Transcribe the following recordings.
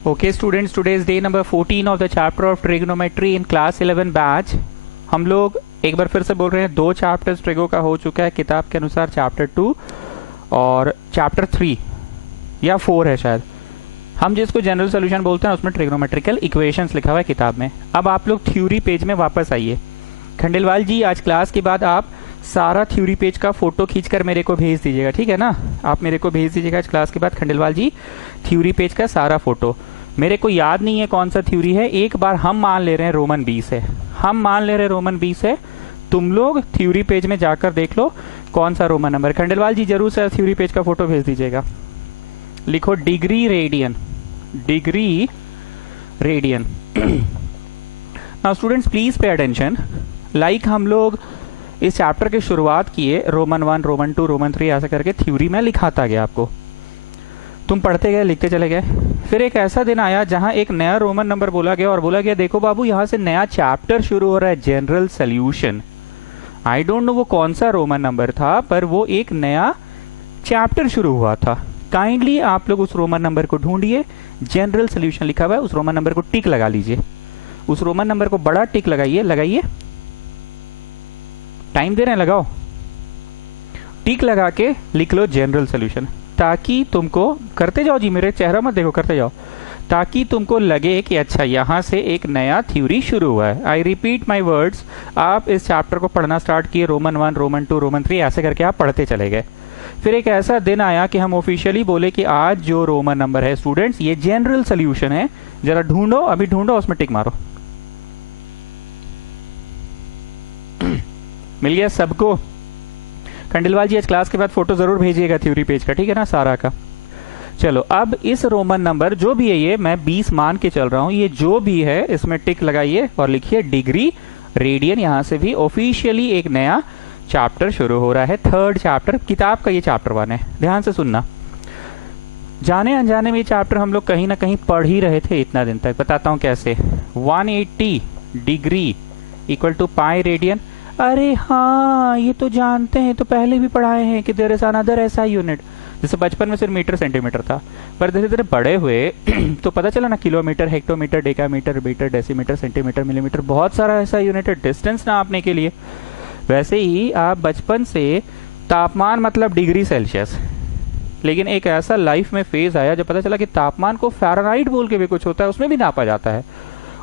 Okay students, today is day number 14 of the chapter of trigonometry in class 11 batch। हम लोग एक बार फिर से बोल रहे हैं, दो चैप्टर्स ट्रिगो का हो चुका है किताब के अनुसार, चैप्टर 2 और चैप्टर 3 या 4 है शायद। हम जिसको जनरल सोल्यूशन बोलते हैं उसमें ट्रिग्नोमेट्रिकल इक्वेशंस लिखा हुआ है किताब में। अब आप लोग थ्योरी पेज में वापस आइए। खंडेलवाल जी, आज क्लास के बाद आप सारा थ्योरी पेज का फोटो खींचकर मेरे को भेज दीजिएगा, ठीक है ना? आप मेरे को भेज दीजिएगा आज क्लास के बाद, खंडेलवाल जी, थ्योरी पेज का सारा फोटो। मेरे को याद नहीं है कौन सा थ्योरी है। एक बार हम मान ले रहे हैं रोमन 20 है, हम मान ले रहे हैं रोमन 20 है। तुम लोग थ्योरी पेज में जाकर देख लो कौन सा रोमन नंबर। खंडेलवाल जी जरूर से थ्योरी पेज का फोटो भेज दीजिएगा। लिखो degree radian, degree radian. Now students please pay attention. Like हम लोग इस चैप्टर की शुरुआत किए, रोमन 1, रोमन 2, रोमन 3 ऐसा करके थ्योरी में लिखाता गया आपको। तुम पढ़ते गए, लिखते चले गए। फिर एक ऐसा दिन आया जहां एक नया रोमन नंबर बोला गया और बोला गया देखो बाबू यहां से नया चैप्टर शुरू हो रहा है, general solution. I don't know वो कौन सा रोमन नंबर था, पर वो एक नया चैप्टर शुरू हुआ था। काइंडली आप लोग उस रोमन नंबर को ढूंढिए, जनरल सोल्यूशन लिखा हुआ है, उस रोमन नंबर को टिक लगा लीजिए। उस रोमन नंबर को बड़ा टिक लगाइए, लगाइए। टाइम दे रहे हैं, लगाओ। टिक लगा के लिख लो जनरल सोल्यूशन, ताकि तुमको, करते जाओ जी, मेरे चेहरा मत देखो, करते जाओ, ताकि तुमको लगे कि अच्छा यहां से एक नया थ्योरी शुरू हुआ है। आई रिपीट माई वर्ड्स, आप इस चैप्टर को पढ़ना स्टार्ट किए, रोमन 1, रोमन 2, रोमन 3 ऐसे करके आप पढ़ते चले गए। फिर एक ऐसा दिन आया कि हम ऑफिशियली बोले कि आज जो रोमन नंबर है स्टूडेंट्स, ये जनरल सोल्यूशन है। जरा ढूंढो, अभी ढूंढो, उसमें टिक मारो। मिल गया सबको? खंडेलवाल जी आज क्लास के बाद फोटो जरूर भेजिएगा थ्योरी पेज का, ठीक है ना, सारा का। चलो अब इस रोमन नंबर जो भी है, ये मैं 20 मान के चल रहा हूं, ये जो भी है इसमें टिक लगाइए और लिखिए डिग्री रेडियन। यहां से भी ऑफिशियली एक नया चैप्टर शुरू हो रहा है, थर्ड चैप्टर। किताब का ये चैप्टर 1 है, ध्यान से सुनना। जाने अनजाने में ये चैप्टर हम लोग कहीं ना कहीं पढ़ ही रहे थे इतना दिन तक। बताता हूं कैसे। 180 degree equal to pi radian. अरे हाँ, ये तो जानते हैं, तो पहले भी पढ़ाए हैं कि देयर इज अनदर ऐसा यूनिट। जैसे बचपन में सिर्फ मीटर सेंटीमीटर था, पर धीरे धीरे बड़े हुए तो पता चला ना, kilometre, hectometre, decametre, metre, decimetre, centimetre, millimetre, बहुत सारा ऐसा यूनिट है डिस्टेंस नापने के लिए। वैसे ही आप बचपन से तापमान मतलब डिग्री सेल्सियस, लेकिन एक ऐसा लाइफ में फेज आया जब पता चला कि तापमान को फ़ारेनहाइट बोल के भी कुछ होता है, उसमें भी नापा जाता है,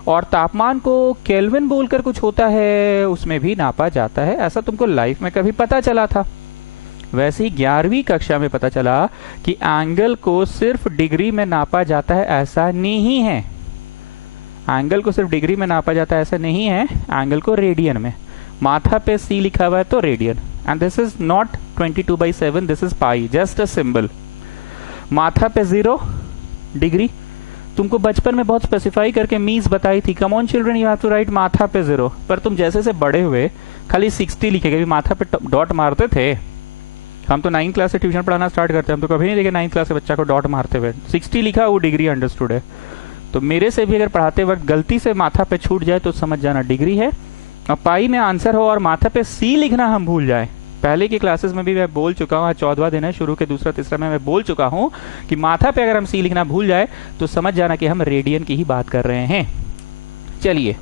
और तापमान को केल्विन बोलकर कुछ होता है, उसमें भी नापा जाता है। ऐसा तुमको लाइफ में कभी पता चला था? वैसे ही 11वीं कक्षा में पता चला कि एंगल को सिर्फ डिग्री में नापा जाता है, ऐसा नहीं है। एंगल को सिर्फ डिग्री में नापा जाता है ऐसा नहीं है, एंगल को रेडियन में। माथा पे C लिखा हुआ है तो radian, and this is not 22/7, this is pi, just a symbol. माथा पे 0 डिग्री, तुमको बचपन में बहुत स्पेसिफाई करके मीज बताई थी, come on children you have to write माथा पे 0। पर तुम जैसे से बड़े हुए खाली 60 लिखेगे, माथा पे डॉट मारते थे। हम तो 9th क्लास से ट्यूशन पढ़ाना स्टार्ट करते हैं, हम तो कभी नहीं देखे 9th क्लास के बच्चा को डॉट मारते हुए। 60 लिखा, वो डिग्री अंडरस्टूड है। तो मेरे से भी अगर पढ़ाते वक्त गलती से माथा पे छूट जाए तो समझ जाना डिग्री है। और पाई में आंसर हो और माथा पे C लिखना हम भूल जाए। पहले की क्लासेस में भी मैं बोल चुका हूँ, 14वां दिन है, शुरू के दूसरा तीसरा में मैं बोल चुका हूँ कि माथा पे अगर हम C लिखना भूल जाए तो समझ जाना कि हम रेडियन की ही बात कर रहे हैं। चलिए,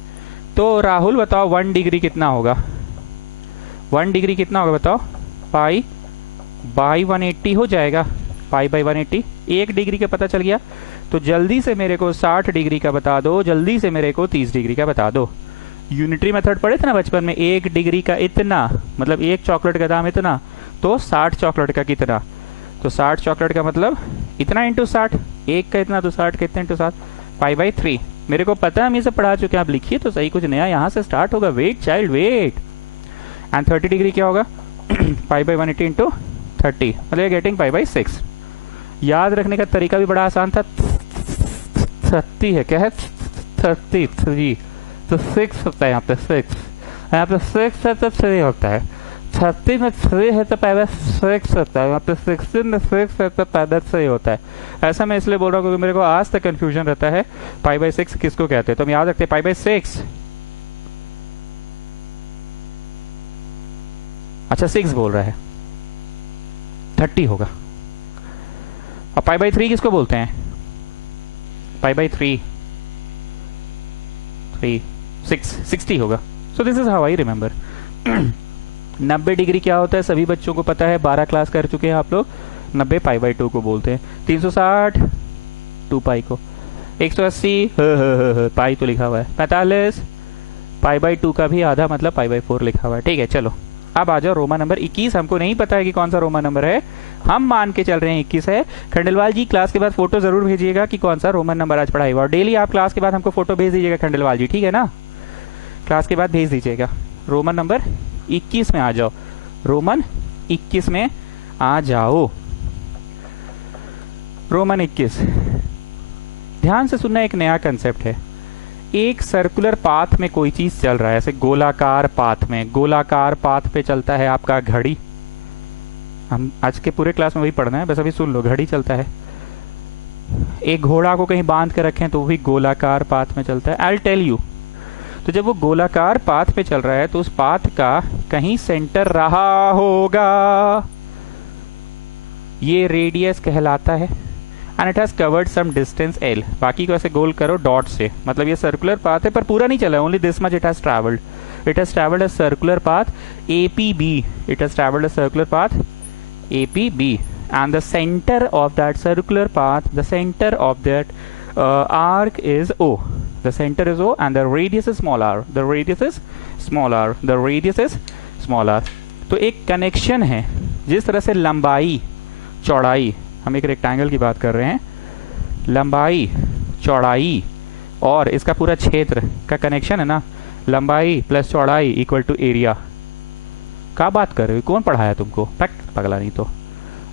तो राहुल बताओ 1 डिग्री कितना होगा? 1 डिग्री कितना होगा बताओ? पाई बाई 180 हो जाएगा। पाई बाई 180, 1 डिग्री का पता चल गया। तो जल्दी से मेरे को 60 डिग्री का बता दो, जल्दी से मेरे को 30 डिग्री का बता दो। यूनिटरी मेथड पढ़े थे ना बचपन में, 1 डिग्री का इतना मतलब 1 चॉकलेट का दाम इतना, तो 60 चॉकलेट का कितना? तो 60 चॉकलेट का मतलब इतना इंटू 60, 1 का इतना तो 60 का इतना इंटू 7, पाई बाई 3। मेरे को पता है हम ये सब पढ़ा चुके हैं, आप लिखिए तो सही, कुछ नया यहाँ से स्टार्ट होगा। Wait child wait. And 30 degree क्या होगा? पाई बाई 180 इंटू 30, मतलब गेटिंग पाई बाई 6। याद रखने का तरीका भी बड़ा आसान था। 30 है, क्या है? 33, तो 6 होता है यहाँ पे, 6 यहाँ पे 6 है तो 3 होता है। 30 में 3 है तो पैदा 6 होता है, यहाँ पे 16 में 6 है तो पैदा 3 होता है। ऐसा मैं इसलिए बोल रहा हूँ क्योंकि मेरे को आज तक कंफ्यूजन रहता है पाई बाई 6 किसको कहते हैं। तो हम याद रखते हैं पाई बाई 6, अच्छा 6 बोल रहा है, 30 होगा। और पाई बाई 3 किसको बोलते हैं? पाई बाई 3 60 होगा। सो this is how I remember. 90 degree क्या होता है सभी बच्चों को पता है, 12 क्लास कर चुके हैं आप लोग। 90 पाई बाई 2 को बोलते हैं। 360 2 पाई को। 180 पाई तो लिखा हुआ है। 45 पाई बाई 2 का भी आधा मतलब पाई बाई 4 लिखा हुआ है। ठीक है, चलो अब आ जाओ रोमन नंबर 21। हमको नहीं पता है कि कौन सा रोमन नंबर है, हम मान के चल रहे हैं 21 है। खंडेलवाल जी क्लास के बाद फोटो जरूर भेजिएगा कि कौन सा रोमन नंबर आज पढ़ाई हुआ, और डेली आप क्लास के बाद हमको फोटो भेज दीजिएगा खंडेलवाल जी, ठीक है ना? क्लास के बाद भेज दीजिएगा। रोमन नंबर 21 में आ जाओ, रोमन 21 में आ जाओ। रोमन 21, ध्यान से सुनना, एक नया कंसेप्ट है। एक सर्कुलर पाथ में कोई चीज चल रहा है, ऐसे गोलाकार पाथ में, गोलाकार पाथ पे चलता है आपका घड़ी। हम आज के पूरे क्लास में वही पढ़ना है, बस अभी सुन लो। घड़ी चलता है, एक घोड़ा को कहीं बांध के रखें तो वो भी गोलाकार पाथ में चलता है। आई टेल यू, तो जब वो गोलाकार पाथ पे चल रहा है तो उस पाथ का कहीं सेंटर रहा होगा, ये रेडियस कहलाता है। And it has covered some distance L. बाकी को ऐसे गोल करो डॉट से, मतलब ये सर्कुलर पाथ है पर पूरा नहीं चला, only this much it has travelled. It has travelled a circular path APB। It has travelled a circular path APB, and the center of that circular path, the center of that arc is O. The center is O and the radius is small r. The radius is small r. The radius is small r. तो एक connection है, जिस तरह से लंबाई चौड़ाई, हम एक रेक्टेंगल की बात कर रहे हैं, लंबाई चौड़ाई और इसका पूरा क्षेत्र का कनेक्शन है ना, लंबाई प्लस चौड़ाई इक्वल टू एरिया। क्या बात कर रहे हो, कौन पढ़ाया तुमको? फैक्ट पगला नहीं तो।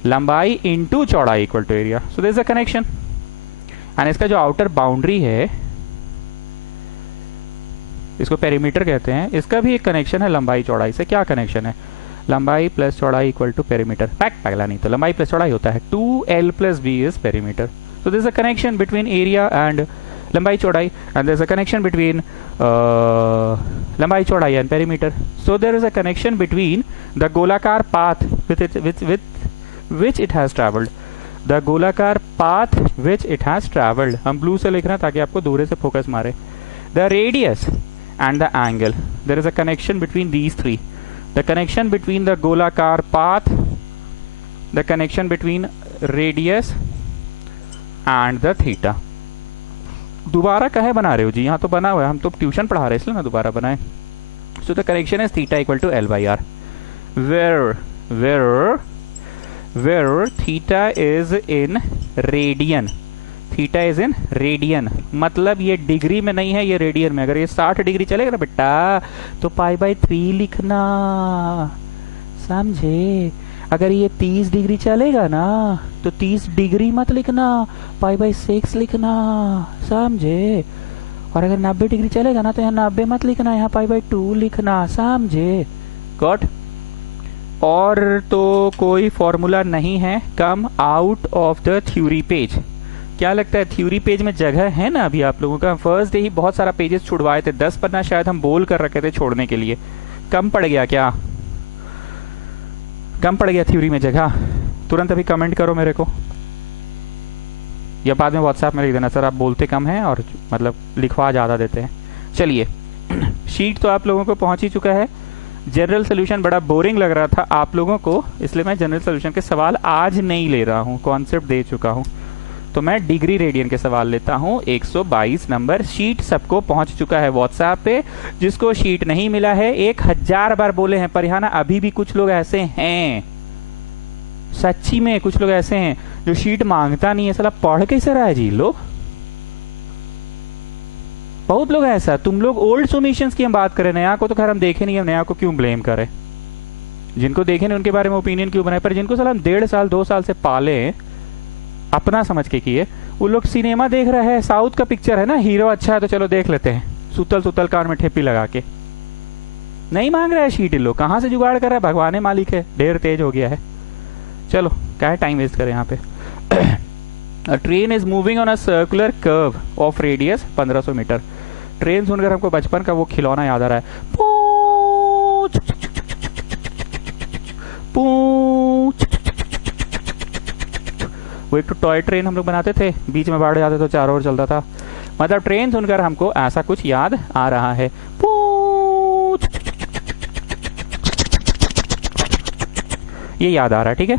लंबाई इंटू चौड़ाई equal to area, so there is a connection. And इसका जो आउटर बाउंड्री है, इसको पेरीमीटर कहते हैं, इसका भी एक कनेक्शन है लंबाई चौड़ाई से। क्या कनेक्शन है? लंबाई प्लस चौड़ाई इक्वल टू पेरीमीटर। फैक्ट पगला नहीं तो, लंबाई प्लस चौड़ाई होता है 2L plus B is perimeter. So there is a connection between area and लंबाई चौड़ाई, and there is a connection between लंबाई चौड़ाई and perimeter. So there is a connection between the गोलाकार path with which it has traveled. The गोलाकार path which it has traveled. हम blue से लिख रहे हैं ताकि आपको दूर से फोकस मारे. The radius and the angle. There is a connection between these three. The connection between the गोलाकार path, the connection between radius and the theta. दोबारा कहे बना रहे हो जी? यहाँ तो बना हुआ है, हम तो ट्यूशन पढ़ा रहे हैं इसलिए ना दोबारा बनाए. So the correction is theta equal to L by R, where theta is in radian. Theta is in radian, मतलब ये डिग्री में नहीं है, ये रेडियन में. अगर ये 60 डिग्री चलेगा ना बेटा तो पाई बाई 3 लिखना, समझे? अगर ये 30 डिग्री चलेगा ना तो 30 डिग्री मत लिखना, पाई बाई 6 लिखना, समझे? और अगर 90 डिग्री चलेगा ना तो यहाँ 90 मत लिखना, यहाँ पाई बाई 2 लिखना, समझे? गॉट? और तो कोई फॉर्मूला नहीं है. Come out of the theory page. क्या लगता है थ्योरी पेज में जगह है ना अभी आप लोगों का? फर्स्ट डे ही बहुत सारा पेजेस छुड़वाए थे, 10 पन्ना शायद हम बोल कर रखे थे छोड़ने के लिए. कम पड़ गया क्या? कम पड़ गया थ्योरी में जगह? तुरंत अभी कमेंट करो मेरे को, या बाद में व्हाट्सएप में लिख देना सर आप बोलते कम हैं और मतलब लिखवा ज़्यादा देते हैं. चलिए शीट तो आप लोगों को पहुंच ही चुका है. जनरल सोल्यूशन बड़ा बोरिंग लग रहा था आप लोगों को, इसलिए मैं जनरल सोल्यूशन के सवाल आज नहीं ले रहा हूं, कॉन्सेप्ट दे चुका हूं. तो मैं डिग्री रेडियन के सवाल लेता हूं. 122 नंबर. शीट सबको पहुंच चुका है व्हाट्सएप पे. जिसको शीट नहीं मिला है 1000 बार बोले हैं, पर यहाँ ना अभी भी कुछ लोग ऐसे हैं, सच्ची में कुछ लोग ऐसे हैं जो शीट मांगता नहीं है. साला पढ़ कैसे रहा है जी लोग? बहुत लोग ऐसा. तुम लोग ओल्ड सबमिशंस की हम बात करें, नया को तो खैर हम देखे नहीं, हम नया को क्यों ब्लेम करें? जिनको देखे नहीं उनके बारे में ओपिनियन क्यों बनाए? पर जिनको साला हम 1.5 साल 2 साल से पाले, अपना समझ के किए, वो लोग सिनेमा देख रहे हैं, साउथ का पिक्चर है ना, हीरो अच्छा है तो चलो देख लेते हैं, सुतल सुतल कान में ठेपी लगा के. नहीं मांग रहा है शीट. लोग कहां से जुगाड़ कर रहा है? भगवान मालिक है, ढेर तेज हो गया है. चलो क्या है, टाइम वेस्ट करें यहाँ पे. A train is moving on a circular curve of radius 1500 metre. Train सुनकर हमको बचपन का वो खिलौना याद आ रहा है. वो एक तो टॉय ट्रेन हम लोग बनाते थे, बीच में बाढ़ जाते तो चारों ओर चलता था। मतलब ट्रेन सुनकर हमको ऐसा कुछ याद आ रहा है, ये याद आ रहा है, ठीक है।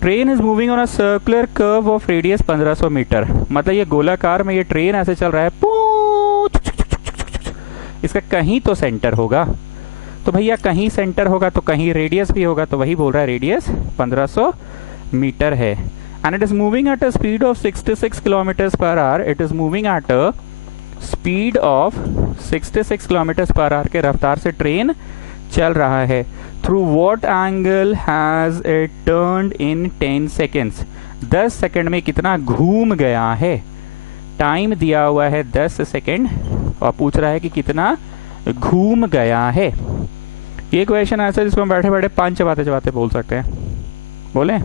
Train is moving on a circular curve of radius 1500 metre, मतलब ये गोलाकार में ये ट्रेन ऐसे चल रहा है, इसका कहीं तो सेंटर होगा। तो भैया कहीं सेंटर होगा तो कहीं रेडियस भी होगा, तो वही बोल रहा है रेडियस 1500 मीटर है। And it is moving at a speed of 66 kilometre per our. It is moving at a speed of 66 kilometre per our के रफ्तार से ट्रेन चल रहा है। Through what angle has it turned in 10 seconds, 10 second में कितना घूम गया है। टाइम दिया हुआ है 10 सेकेंड और पूछ रहा है कि कितना घूम गया है। ये क्वेश्चन ऐसा जिसको हम बैठे बैठे 5 चबाते चबाते बोल सकते हैं। बोले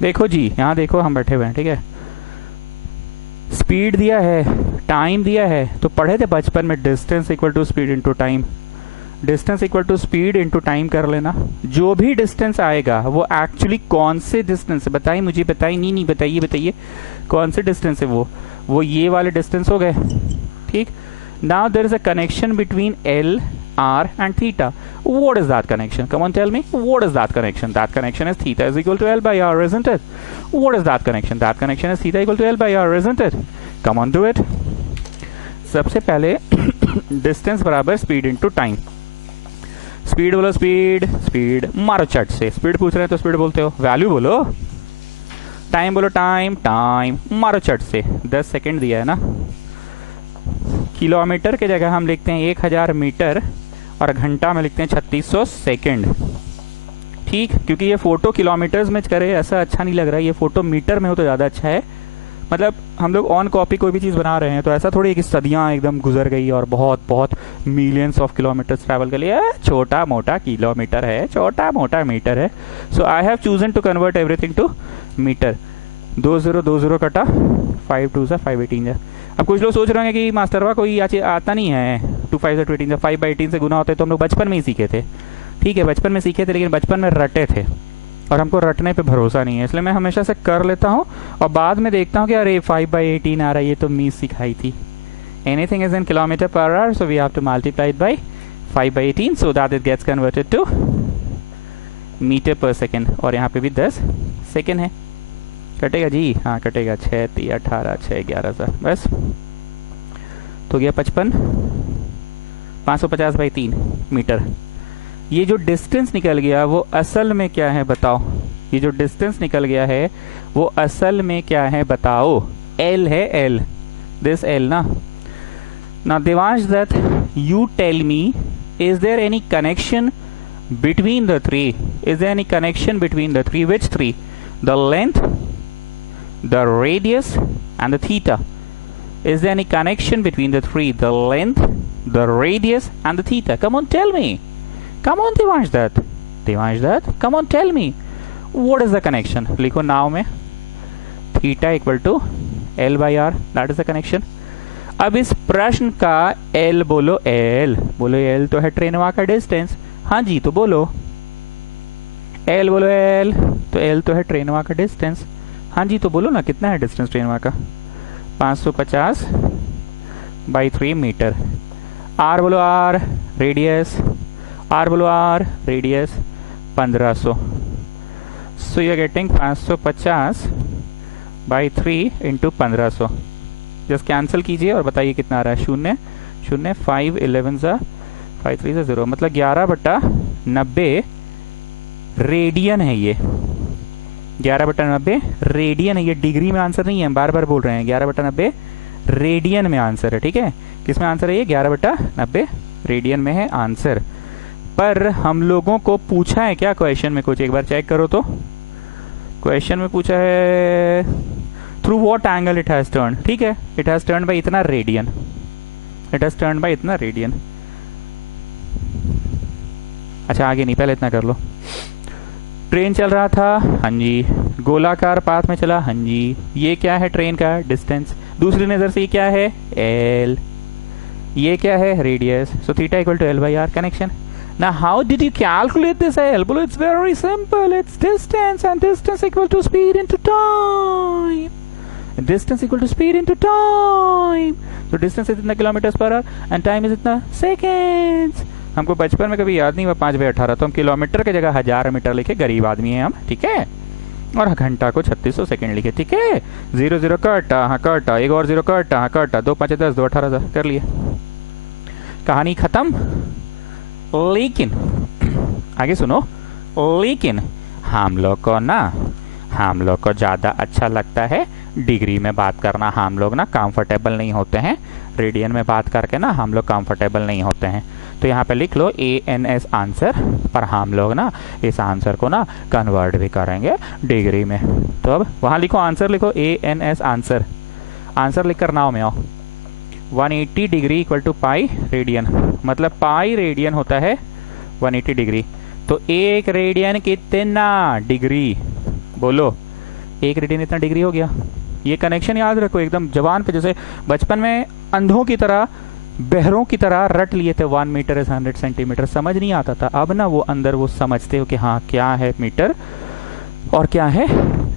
देखो जी, यहाँ देखो हम बैठे हुए हैं, ठीक है। स्पीड दिया है, टाइम दिया है, तो पढ़े थे बचपन में distance equal to speed into time. Distance equal to speed into time कर लेना। जो भी डिस्टेंस आएगा वो एक्चुअली कौन से डिस्टेंस है, बताइए मुझे, बताइए, नहीं बताइए, बताइए कौन से डिस्टेंस है वो ये वाले डिस्टेंस हो गए, ठीक। Now there is a connection between L, R and theta. What is that connection? Come on, tell me. What is that connection? That connection is theta is equal to L by R, isn't it? What is that connection? That connection is theta equal to L by R, isn't it? Come on, do it. सबसे पहले distance बराबर speed into time. Speed बोलो, speed, speed मारो चट से। Speed पूछ रहे हैं तो स्पीड बोलते हो, वैल्यू बोलो। टाइम बोलो, टाइम, टाइम मारो चट से। 10 सेकेंड दिया है ना। किलोमीटर के जगह हम लिखते हैं 1000 मीटर और घंटा में लिखते हैं 3600 सेकेंड, ठीक। क्योंकि ये फोटो किलोमीटर्स में करे ऐसा अच्छा नहीं लग रहा है, ये फोटो मीटर में हो तो ज़्यादा अच्छा है। मतलब हम लोग ऑन कॉपी कोई भी चीज़ बना रहे हैं तो ऐसा थोड़ी कि सदियाँ एकदम गुजर गई और बहुत बहुत मिलियंस ऑफ किलोमीटर्स ट्रैवल कर लिया। छोटा मोटा किलोमीटर है, छोटा मोटा मीटर है। So I have chosen to convert everything to metre. 20 कटा, 5 2 से 518 है। अब कुछ लोग सोच रहे हैं कि मास्टरवा कोई आता नहीं है, 2 5 से 18 5 बाई 18 से गुना होते तो हम लोग बचपन में ही सीखे थे, ठीक है। बचपन में सीखे थे लेकिन बचपन में रटे थे और हमको रटने पे भरोसा नहीं है, इसलिए मैं हमेशा से कर लेता हूँ और बाद में देखता हूँ कि अरे 5 बाई 18 आ रहा है, ये तो मीस सिखाई थी। Anything is in kilometre per hour, so we have to multiply it by 5 by 18 so that it gets converted to metre per second. और यहाँ पे भी 10 सेकेंड है। कटेगा जी, हाँ कटेगा। 6 3 18 6 11 सा बस तो गया 55, 550 बाई 3 मीटर। ये जो डिस्टेंस निकल गया वो असल में क्या है बताओ। ये जो डिस्टेंस निकल गया है वो असल में क्या है बताओ। L है, L, दिस L ना। Now Devansh, that you tell me, is there any connection between the three? Is there any connection between the three? Which three? The length, the radius and the theta. Is there any connection between the three? The length, the radius and the theta. Come on, tell me. Come on, Devansh Dutt. Devansh Dutt, come on, tell me. What is the connection? लिखो नाव में theta equal to L by R. That is the connection. अब इस प्रश्न का L बोलो, L बोलो। L तो है ट्रेनवा का डिस्टेंस। हाँ जी, तो बोलो L बोलो, L तो L तो है ट्रेनवा का डिस्टेंस। हाँ जी, तो बोलो ना कितना है डिस्टेंस ट्रेनवा का। 550 बाई 3 मीटर। R बोलो, R रेडियस, R बोलो, R radius 1500। So you are getting 550 by 3 into 1500। Just cancel कीजिए और बताइए कितना आ रहा है। 0 0 5 11 सा 5 3 से 0, मतलब 11/90 रेडियन है। ये 11/90 रेडियन है। ये डिग्री में आंसर नहीं है, हम बार बार बोल रहे हैं। 11/90 रेडियन में आंसर है, ठीक है। किस में आंसर है ये? 11/90 रेडियन में है आंसर। पर हम लोगों को पूछा है क्या क्वेश्चन में? कुछ एक बार चेक करो तो। क्वेश्चन में पूछा है through what angle it has turn, ठीक है। इट हैज टर्न बाय इतना radian, it has turn by इतना रेडियन। अच्छा आगे नहीं, पहले इतना कर लो। ट्रेन चल रहा था, हाँ जी, गोलाकार पाथ में चला, हाँ जी। ये क्या है? ट्रेन का डिस्टेंस। दूसरी नजर से ये क्या है? एल। ये क्या है? Radius. So theta equal to L by R. Connection. Now how did you calculate this L? Well, it's very simple. It's distance, and distance equal to speed into time. And distance equal to speed into time. So distance is इतना kilometre per our and time is इतना seconds. हमको बचपन में कभी याद नहीं हुआ 5/18, तो हम किलोमीटर की जगह 1000 मीटर लिखे, गरीब आदमी हैं हम, ठीक है. और घंटा को 3600 सेकंड लिखे, ठीक है. 0 0 कटा, हाँ कटा, एक और 0 कटा, हाँ कटा, 2 5 10, 2 18 कर लिए, कहानी खत्म. लेकिन आगे सुनो, लेकिन हम लोग को ज्यादा अच्छा लगता है डिग्री में बात करना. हम लोग ना कंफर्टेबल नहीं होते हैं रेडियन में बात करके, ना हम लोग कंफर्टेबल नहीं होते हैं. तो यहाँ पे लिख लो ANS आंसर, पर हम लोग ना इस आंसर को ना कन्वर्ट भी करेंगे डिग्री में. तो अब वहाँ लिखो आंसर, लिखो ANS आंसर. आंसर लिख कर नाव में आओ. 180 degree equal to pi radian, मतलब पाई रेडियन होता है 180 डिग्री. तो एक रेडियन कितना डिग्री, बोलो. एक रेडियन इतना डिग्री हो गया. ये कनेक्शन याद रखो एकदम जवान पे, जैसे बचपन में अंधों की तरह, बहरों की तरह रट लिए थे 1 मीटर इज 100 सेंटीमीटर. समझ नहीं आता था, अब ना वो अंदर वो समझते हो कि हाँ क्या है मीटर और क्या है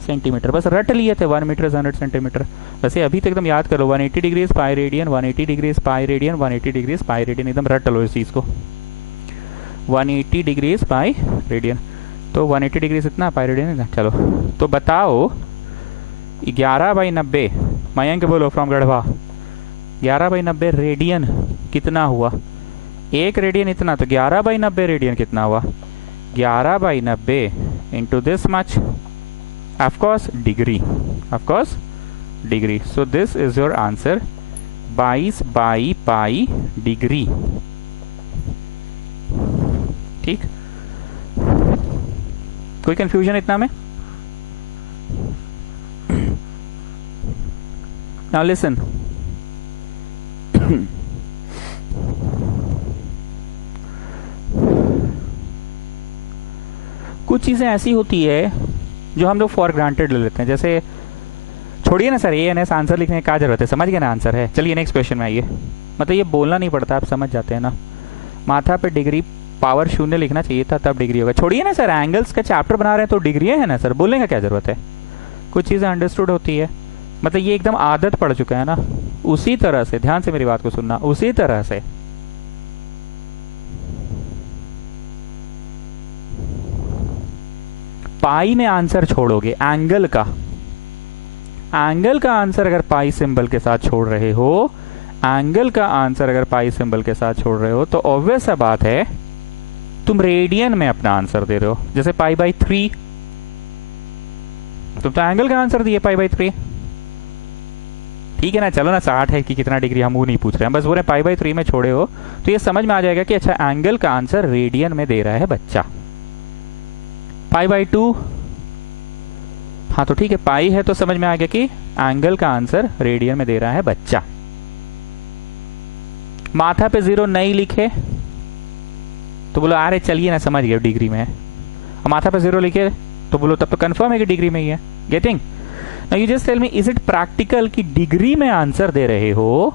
सेंटीमीटर. बस रट लिए थे 1 मीटर इज 100 सेंटीमीटर. वैसे अभी तक एकदम याद करो 180 degree pi radian, 180 degree pi radian, 180 degree pi radian, एकदम रट लो इस चीज को. 180 डिग्री पाई रेडियन, तो 180 डिग्री इतना पाई रेडियन है. चलो तो बताओ 11/90, मयंक बोलो फ्रॉम गढ़वा, 11/90 रेडियन कितना हुआ. एक रेडियन इतना, तो 11/90 रेडियन कितना हुआ. 11/90 into this much, of course degree, of course degree. So this is your answer, 22/पाई डिग्री. ठीक, कोई कंफ्यूजन इतना में. नाउ लिसन, कुछ चीजें ऐसी होती है जो हम लोग फॉर ग्रांटेड ले लेते हैं. जैसे छोड़िए ना सर ANS आंसर लिखने की क्या जरूरत है, समझ गए ना आंसर है. चलिए नेक्स्ट क्वेश्चन में आइए. मतलब ये बोलना नहीं पड़ता, आप समझ जाते हैं ना. माथा पे डिग्री पावर 0 लिखना चाहिए था, तब डिग्री होगा. छोड़िए ना सर, एंगल्स का चैप्टर बना रहे हैं तो डिग्री है ना सर, बोलने का क्या जरूरत है. कुछ चीजें अंडरस्टूड होती है, मतलब ये एकदम आदत पड़ चुका है ना. उसी तरह से, ध्यान से मेरी बात को सुनना, उसी तरह से पाई में आंसर छोड़ोगे एंगल का, एंगल का आंसर अगर पाई सिंबल के साथ छोड़ रहे हो, एंगल का आंसर अगर पाई सिंबल के साथ छोड़ रहे हो, तो ऑब्वियस सा बात है तुम रेडियन में अपना आंसर दे रहे हो. जैसे π/3, तुम तो एंगल का आंसर दिए π/3, ठीक है ना. चलो ना 60 है कि कितना डिग्री, हम वो नहीं पूछ रहे हैं, बस बोल रहे π/3 में छोड़े हो, तो ये समझ में आ जाएगा कि अच्छा एंगल का आंसर रेडियन में दे रहा है बच्चा. π/2, हाँ तो ठीक है, पाई है तो समझ में आ गया कि एंगल का आंसर रेडियन में दे रहा है बच्चा. माथा पे 0 नहीं लिखे तो बोलो अरे चलिए ना समझ गए डिग्री में है. और माथा पे 0 लिखे तो बोलो तब तो कंफर्म है कि डिग्री में ही है. Getting. Now you just tell me, is it practical कि डिग्री में आंसर दे रहे हो,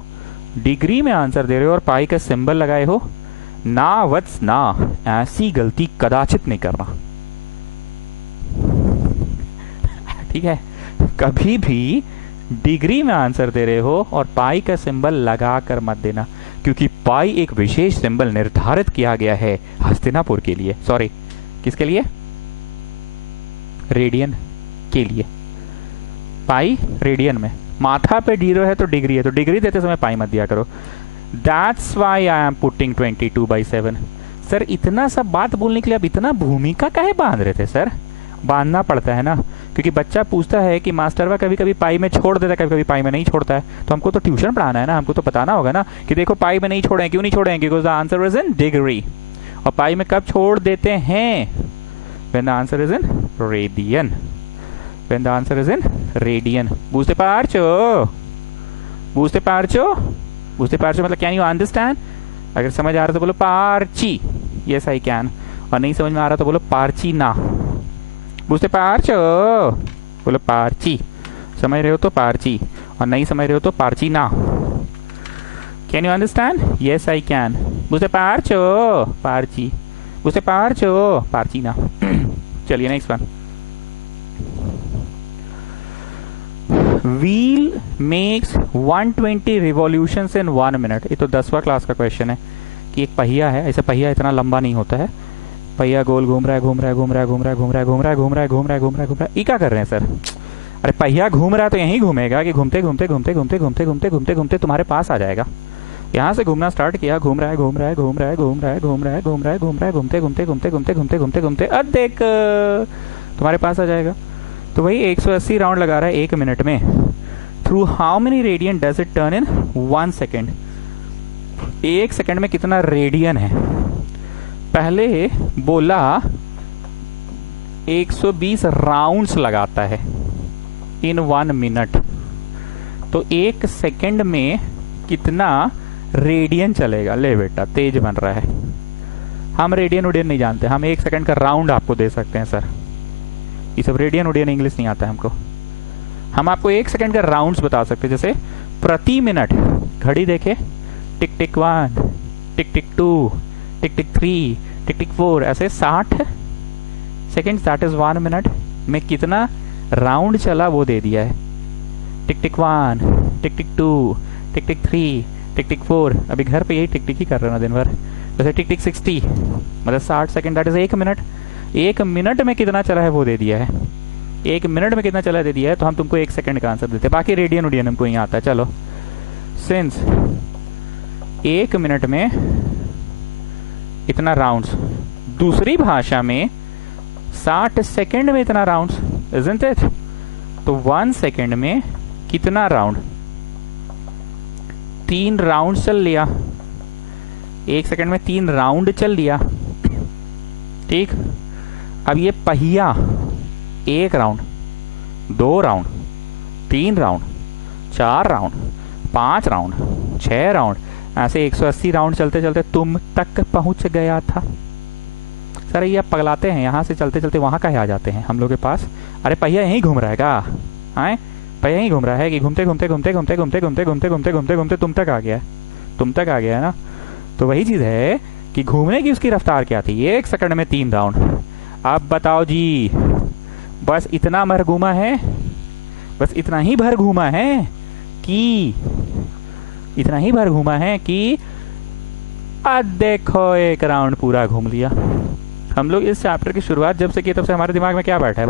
डिग्री में आंसर दे रहे हो और पाई का सिंबल लगाए हो. ना वत्स ना, ऐसी गलती कदाचित नहीं करना, ठीक है. कभी भी डिग्री में आंसर दे रहे हो और पाई का सिंबल लगा कर मत देना, क्योंकि पाई एक विशेष सिंबल निर्धारित किया गया है हस्तिनापुर के लिए. सॉरी, किसके लिए? रेडियन के लिए. पाई रेडियन में, माथा पे 0 है तो डिग्री है, तो डिग्री देते समय पाई मत दिया करो. That's why I am putting 22/7. Sir इतना सब बात बोलने के लिए अब इतना भूमिका काहे बांध रहे थे सर? बांधना पड़ता है ना, क्योंकि बच्चा पूछता है कि मास्टरवा कभी कभी पाई में छोड़ देता है, कभी कभी पाई में नहीं छोड़ता है. तो हमको तो ट्यूशन पढ़ाना है ना, हमको तो बताना होगा ना कि देखो पाई में नहीं छोड़े, क्यों नहीं छोड़ेंगे, because the answer is in degree. और पाई में कब छोड़ देते हैं? When the answer is in radian. When the answer is in radian. बूझते पारचो, बूझते पारचो, बूझते पारचो मतलब कैन यू अंडरस्टैंड? अगर समझ आ रहा तो बोलो पारची, यस आई कैन. और नहीं समझ में आ रहा तो बोलो पारची ना. बूझते पारचो, बोलो पारची. समझ रहे हो तो पारची, और नहीं समझ रहे हो तो पारची ना. Can you understand? Yes I can. बूझते पारचो, पारची. उसे पार्ची ना। चलिए next one. Wheel makes 120 revolutions in 1 minute. ये तो 10वां क्लास का क्वेश्चन है कि एक पहिया है, ऐसे पहिया इतना लंबा नहीं होता है, पहिया गोल घूम रहा है घूम रहा है घूम रहा है घूम रहा है घूम रहा है घूम रहा है घूम रहा है घूम रहा है घूम रहा है घूम रहा है। ये क्या कर रहे हैं सर? अरे पहिया घूम रहा है तो यहीं घूमेगा कि घूमते घूमते घूमते घूमते घूमते घूमते घूमते घूमते तुम्हारे पास आ जाएगा। यहाँ से घूमना स्टार्ट किया, घूम रहा है घूम रहा है घूम रहा है घूम रहा है घूम रहा है घूम रहा है घूम रहा है घूमते घूमते घूमते घूमते घूमते घूमते घूमते अब देख तुम्हारे पास आ जाएगा। तो वही 180 राउंड लगा रहा है 1 मिनट में। Through how many radian does it turn in 1 second? 1 second में कितना रेडियन है? पहले बोला 120 राउंड्स लगाता है इन 1 मिनट, तो 1 सेकेंड में कितना रेडियन चलेगा? ले बेटा तेज बन रहा है। हम रेडियन उडियन नहीं जानते, हम 1 सेकेंड का राउंड आपको दे सकते हैं सर। ये सब रेडियन उडियन इंग्लिश नहीं आता है हमको। हम आपको 1 सेकेंड का राउंड्स बता सकते हैं। जैसे प्रति मिनट घड़ी देखे, टिक टिक 1, टिक टिक 2, टिक टिक 3, टिक टिक 4, ऐसे 60 सेकेंड, दैट इज 1 मिनट में कितना राउंड चला वो दे दिया है। टिक टिक 1, टिक टिक 2, टिक टिक 3, टिक टिक 4। अभी घर पे यही टिक टिक ही कर रहे हो ना दिन भर। जैसे टिक टिक 60 मतलब 60 second, that is 1 minute. 1 minute में कितना चला है वो दे दिया है। 1 मिनट में कितना चला दे दिया है, तो हम तुमको 1 सेकंड का आंसर देते हैं। बाकी रेडियन उडियन हमको यहाँ आता है। चलो, सिंस 1 मिनट में इतना राउंड्स, दूसरी भाषा में 60 सेकंड में इतना राउंड्स, इजंट इट? तो 1 सेकंड में कितना राउंड? 3 राउंड चल लिया। 1 सेकंड में 3 राउंड चल लिया, ठीक। अब ये पहिया 1 round, 2 round, 3 round, 4 round, 5 round, 6 round, ऐसे 180 राउंड चलते चलते तुम तक पहुंच गया था। सर ये पगलाते हैं, यहाँ से चलते चलते वहां कहीं आ जाते हैं हम लोग के पास। अरे पहिया यहीं घूम रहा है क्या? आए पहिया यहीं घूम रहा है कि घूमते घूमते घूमते घूमते घूमते घूमते घूमते घूमते घूमते घूमते तुम तक आ गया है, तुम तक आ गया है ना। तो वही चीज है कि घूमने की उसकी रफ्तार क्या थी? 1 सेकंड में 3 राउंड। अब बताओ जी, बस इतना भर घूमा है, बस इतना ही भर घूमा है कि इतना ही भर घूमा है कि देखो 1 राउंड पूरा घूम लिया। हम लोग इस चैप्टर की शुरुआत जब से की तब से हमारे दिमाग में क्या बैठा है?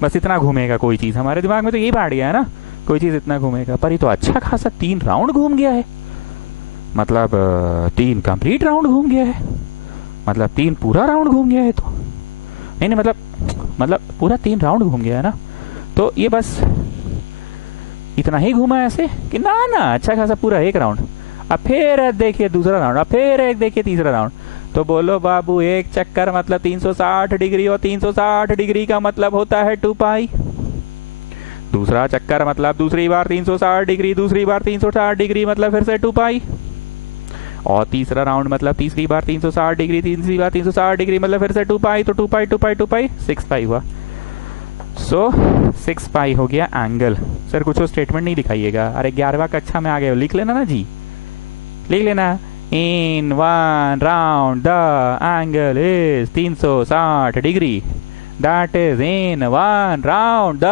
बस इतना घूमेगा कोई चीज। हमारे दिमाग में तो यही बैठ गया है ना, कोई चीज इतना घूमेगा। पर ये तो अच्छा खासा 3 राउंड घूम गया है, मतलब 3 कंप्लीट राउंड घूम गया है, मतलब 3 पूरा राउंड घूम गया है। तो नहीं मतलब पूरा 3 राउंड घूम गया है ना। तो ये बस इतना ही घूमा है ऐसे कि ना अच्छा खासा पूरा 1 राउंड। अब फिर देखिए दूसरा राउंड, अब फिर एक देखिए तीसरा राउंड। तो बोलो बाबू, 1 चक्कर मतलब 360 डिग्री, और 360 डिग्री का मतलब होता है 2 पाई। दूसरा चक्कर मतलब दूसरी बार 360 डिग्री, दूसरी बार 360 डिग्री मतलब फिर से 2 पाई। और तीसरा राउंड मतलब तीसरी बार 360 डिग्री, तीसरी बार 360 डिग्री मतलब फिर से 2 पाई। तो 2 पाई 2 पाई 2 पाई 6 पाई हुआ। सो 6 पाई हो गया एंगल। सर कुछ स्टेटमेंट नहीं दिखाइएगा। अरे 11वां कक्षा में आ गए हो, लिख लेना ना जी, लिख लेना। इन 1 round the angle is 360 degree, that is in 1 round the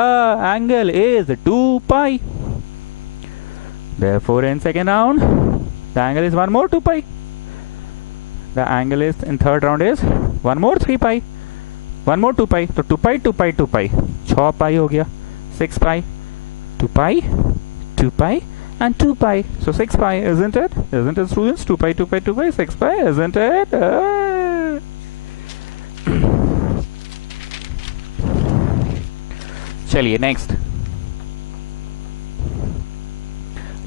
angle is 2 pi. Therefore in second round the angle is 1 more 2 pi. The angle is in third round is 1 more 3 pi, 1 more 2 pi. तो 2 pi 2 pi 2 pi 6 pi हो गया, 6 pi 2 pi 2 pi and 2 pi. So 6 pi, isn't it? Isn't it, students? 2 pi 2 pi 2 pi 6 pi, isn't it? चलिए next.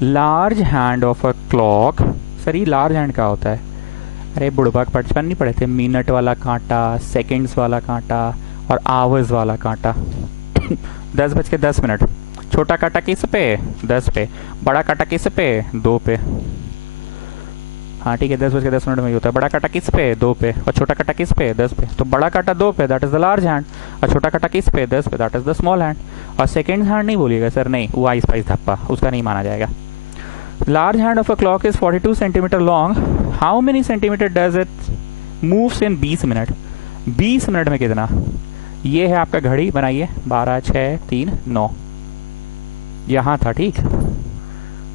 Large hand of a clock. Sir ये large hand क्या होता है? अरे बुढ़बाक बचपन नहीं पढ़े थे? मिनट वाला कांटा, सेकंड्स वाला कांटा और आवर्स वाला कांटा। 10:10 छोटा कांटा किस पे? 10 पे। बड़ा कांटा किस पे? 2 पे। हाँ ठीक है, 10:10 में ही होता है। बड़ा कांटा किस पे? 2 पे। और छोटा कांटा किस पे? 10 पे। तो बड़ा कांटा 2 पे, that is the large hand. और छोटा कांटा किस पे? 10 पे, that is the small hand. और सेकंड हैंड नहीं बोलिएगा सर, नहीं, वो आइस पाइस धप्पा, उसका नहीं माना जाएगा। Large hand of a clock is 42 centimeter long. How many centimeter does it moves in 20 minute. 20 minute में कितना? ये है आपका घड़ी, बनाइए 12 6 3 9, यहाँ था ठीक,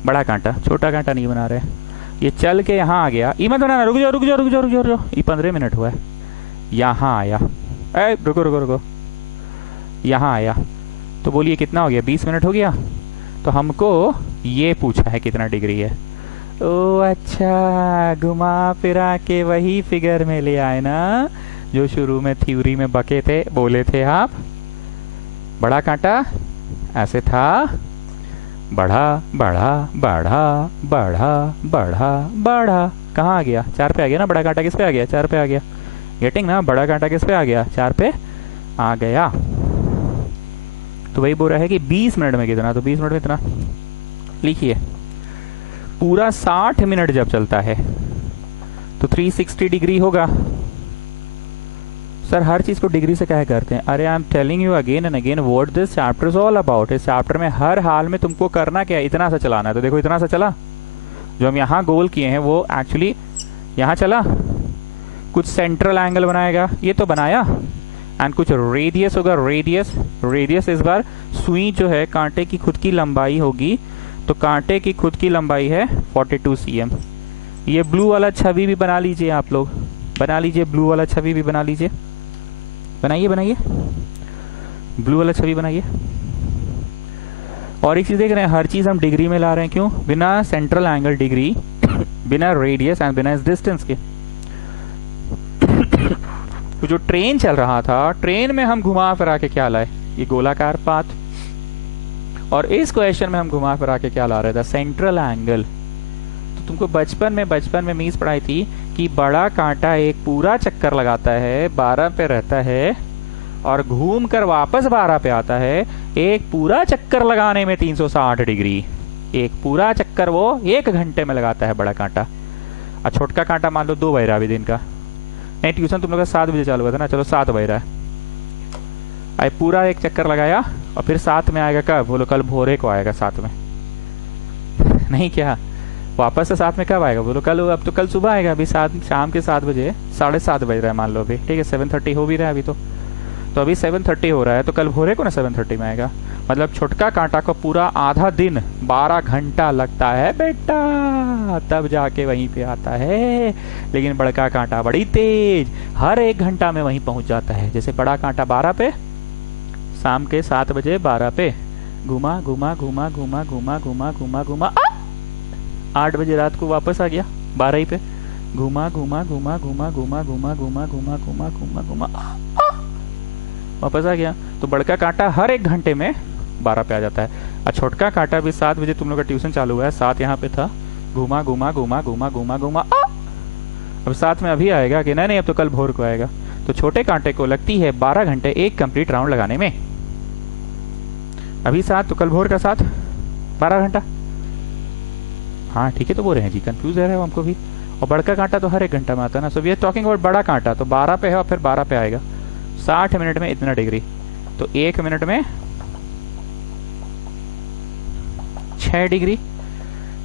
बड़ा कांटा, छोटा कांटा नहीं बना रहे। ये चल के यहाँ आ गया, ई मत बनाना, रुक जाओ रुक जाओ रुक जाओ रुक जाओ, ये 15 मिनट हुआ है। यहाँ आया, रुको रुको रुको, यहाँ आया, तो बोलिए कितना हो गया? 20 मिनट हो गया। तो हमको ये पूछा है कितना डिग्री है। ओ अच्छा, घुमा फिरा के वही फिगर में ले आए ना जो शुरू में थ्योरी में बके थे, बोले थे आप। बड़ा कांटा ऐसे था, बढ़ा बढ़ा बढ़ा बढ़ा बढ़ा बढ़ा, कहाँ आ गया? 4 पे आ गया ना। बड़ा कांटा किस पे आ गया? 4 पे आ गया। गेटिंग ना? बड़ा कांटा किस पे आ गया? 4 पे आ गया। तो वही बोल रहा है कि 20 मिनट में कितना, तो 20 मिनट में इतना लिखिए। पूरा 60 मिनट जब चलता है तो 360 डिग्री होगा। सर हर चीज को डिग्री से क्या करते हैं? अरे I am telling you again and again what this chapter is all about. इस चैप्टर में हर हाल में तुमको करना क्या है? इतना सा चलाना है। तो देखो इतना सा चला, जो हम यहाँ गोल किए हैं वो एक्चुअली यहाँ चला। कुछ सेंट्रल एंगल बनाएगा, ये तो बनाया, एंड कुछ रेडियस होगा। रेडियस इस बार सुई जो है कांटे की खुद की लंबाई होगी, तो कांटे की खुद की लंबाई है 42 cm। ये ब्लू वाला छवि भी बना लीजिए, आप लोग बना लीजिए, ब्लू वाला छवि भी बना लीजिए, बनाइए बनाइए, ब्लू वाला छवि बनाइए। और एक चीज देख रहे हैं, हर चीज हम डिग्री में ला रहे हैं, क्यों? बिना सेंट्रल एंगल डिग्री, बिना रेडियस एंड बिना इस डिस्टेंस के। तो जो ट्रेन चल रहा था, ट्रेन में हम घुमा फिरा के क्या लाए? ये गोलाकार पाथ। और इस क्वेश्चन में हम घुमा फिरा के क्या ला रहे थे? Central angle. तो तुमको बचपन में मीन्स पढ़ाई थी कि बड़ा कांटा एक पूरा चक्कर लगाता है, 12 पे रहता है, और घूम कर वापस 12 पे आता है। एक पूरा चक्कर लगाने में 360 डिग्री, एक पूरा चक्कर वो 1 घंटे में लगाता है बड़ा कांटा। और छोटका कांटा मान लो 2 बज रहा अभी दिन का। नहीं, ट्यूशन तुम लोग का 7 बजे चालू हुआ था ना, चलो 7 बज रहा है। आई पूरा एक चक्कर लगाया, और फिर 7 में आएगा कब? बोलो कल भोरे को आएगा 7 में। नहीं क्या वापस से 7 में कब आएगा? बोलो कल। अब तो कल सुबह आएगा, अभी 7 शाम के 7 बजे, 7:30 बज रहा है मान लो अभी, ठीक है 7:30 हो भी रहा है अभी। तो अभी 7:30 हो रहा है, तो कल भोरे को ना 7:30 में आएगा। मतलब छोटका कांटा को पूरा आधा दिन 12 घंटा लगता है बेटा, तब जाके वहीं पे आता है। लेकिन बड़का कांटा बड़ी तेज, हर 1 घंटा में वहीं पहुंच जाता है। जैसे बड़ा कांटा 12 पे, शाम के 7 बजे 12 पे, घुमा घुमा घुमा घुमा घुमा घुमा घुमा घुमा 8 बजे रात को वापस आ गया 12 ही पे, घुमा घुमा घुमा घुमा घुमा घुमा घुमा घुमा घुमा घुमा घुमा वापस आ गया। तो बड़का कांटा हर 1 घंटे में 12 पे आ जाता है। और छोटका कांटा भी 7 बजे तुम लोग का ट्यूशन चालू हुआ है, 7 यहाँ पे था, घुमा घुमा घुमा घुमा घुमा घुमा अब 7 में अभी आएगा कि नहीं? अब तो कल भोर को आएगा। तो छोटे कांटे को लगती है 12 घंटे एक कंप्लीट राउंड लगाने में। अभी 7 तो कल भोर का 7, 12 घंटा। हाँ ठीक है, तो बोल रहे हैं जी, कंफ्यूज है हमको भी। और बड़का कांटा तो हर 1 घंटा में आता है ना। So we are talking about बड़ा कांटा, तो 12 पे है और फिर 12 पे आएगा। 60 मिनट में इतना डिग्री, तो 1 मिनट में 6 डिग्री।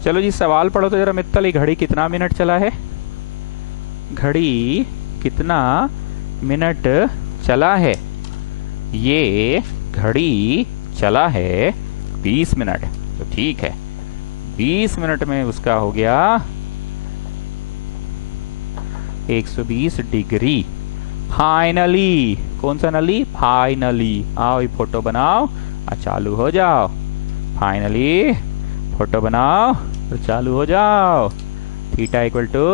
चलो जी सवाल पढ़ो तो जरा मित्तल, ये घड़ी कितना मिनट चला है? घड़ी कितना मिनट चला है? ये घड़ी चला है 20 मिनट। तो ठीक है, 20 मिनट में उसका हो गया 120 डिग्री। फाइनली, कौन सा नली? फाइनली। आओ ये फोटो बनाओ और चालू हो जाओ। फाइनली फोटो बनाओ और चालू हो जाओ। Theta equal to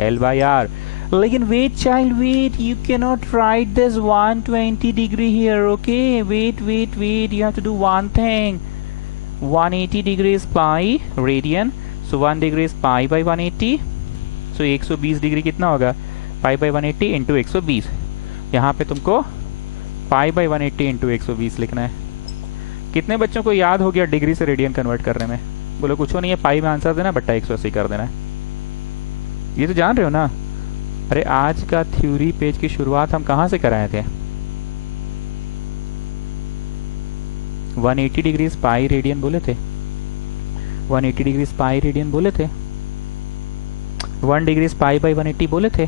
L/R। लेकिन wait child wait, you can not write this 120 degree here, okay? Wait wait wait, you have to do one thing. 180 degree is pi radian, so 1 degree is pi by 180। So 120 degree कितना होगा? Pi by 180 into 120। यहाँ पे तुमको पाई by 180 into 120 लिखना है। कितने बच्चों को याद हो गया डिग्री से रेडियन कन्वर्ट करने में? बोलो कुछ नहीं है, पाई में आंसर देना, बट्टा 180 कर देना है। ये तो जान रहे हो ना? अरे आज का थ्योरी पेज की शुरुआत हम कहाँ से कराए थे? 180 डिग्री पाई रेडियन बोले थे, 180 डिग्री पाई रेडियन बोले थे, 1 डिग्री पाई बाई 180 बोले थे।